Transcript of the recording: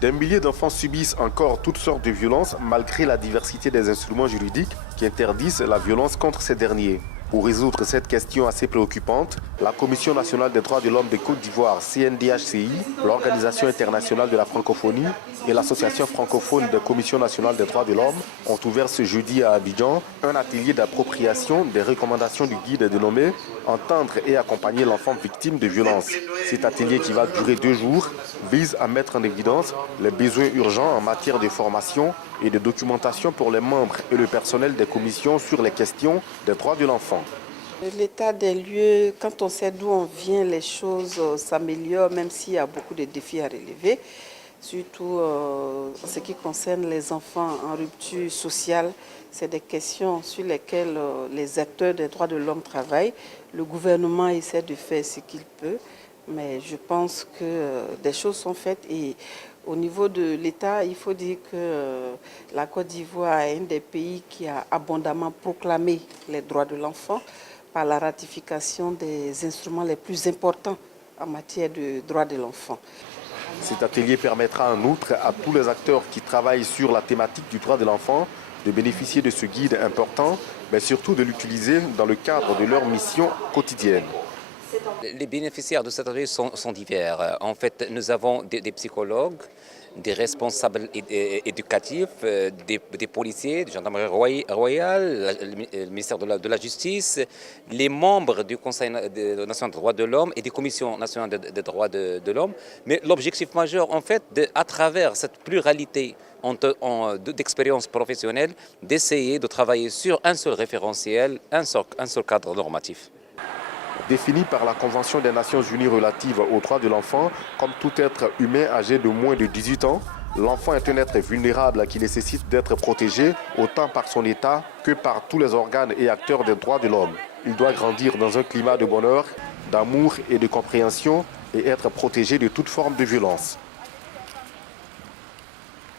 Des milliers d'enfants subissent encore toutes sortes de violences malgré la diversité des instruments juridiques qui interdisent la violence contre ces derniers. Pour résoudre cette question assez préoccupante, la Commission nationale des droits de l'homme de Côte d'Ivoire, CNDHCI, l'Organisation internationale de la francophonie et l'Association francophone des commissions nationales des droits de l'homme ont ouvert ce jeudi à Abidjan un atelier d'appropriation des recommandations du guide dénommé « Entendre et accompagner l'enfant victime de violences ». Cet atelier qui va durer 2 jours vise à mettre en évidence les besoins urgents en matière de formation et de documentation pour les membres et le personnel des commissions sur les questions des droits de l'enfant. L'état des lieux, quand on sait d'où on vient, les choses s'améliorent, même s'il y a beaucoup de défis à relever, surtout en ce qui concerne les enfants en rupture sociale. C'est des questions sur lesquelles les acteurs des droits de l'homme travaillent. Le gouvernement essaie de faire ce qu'il peut, mais je pense que des choses sont faites et au niveau de l'État, il faut dire que la Côte d'Ivoire est un des pays qui a abondamment proclamé les droits de l'enfant par la ratification des instruments les plus importants en matière de droits de l'enfant. Cet atelier permettra en outre à tous les acteurs qui travaillent sur la thématique du droit de l'enfant de bénéficier de ce guide important, mais surtout de l'utiliser dans le cadre de leur mission quotidienne. Les bénéficiaires de cet atelier sont divers. En fait, nous avons des psychologues, des responsables éducatifs, des policiers, des gendarmerie royale, le ministère de la Justice, les membres du Conseil national des droits de l'homme et des commissions nationales des droits de l'homme. Mais l'objectif majeur, en fait, à travers cette pluralité d'expériences professionnelles, d'essayer de travailler sur un seul référentiel, un seul cadre normatif. Défini par la Convention des Nations Unies relative aux droits de l'enfant comme tout être humain âgé de moins de 18 ans, l'enfant est un être vulnérable qui nécessite d'être protégé autant par son État que par tous les organes et acteurs des droits de l'homme. Il doit grandir dans un climat de bonheur, d'amour et de compréhension et être protégé de toute forme de violence.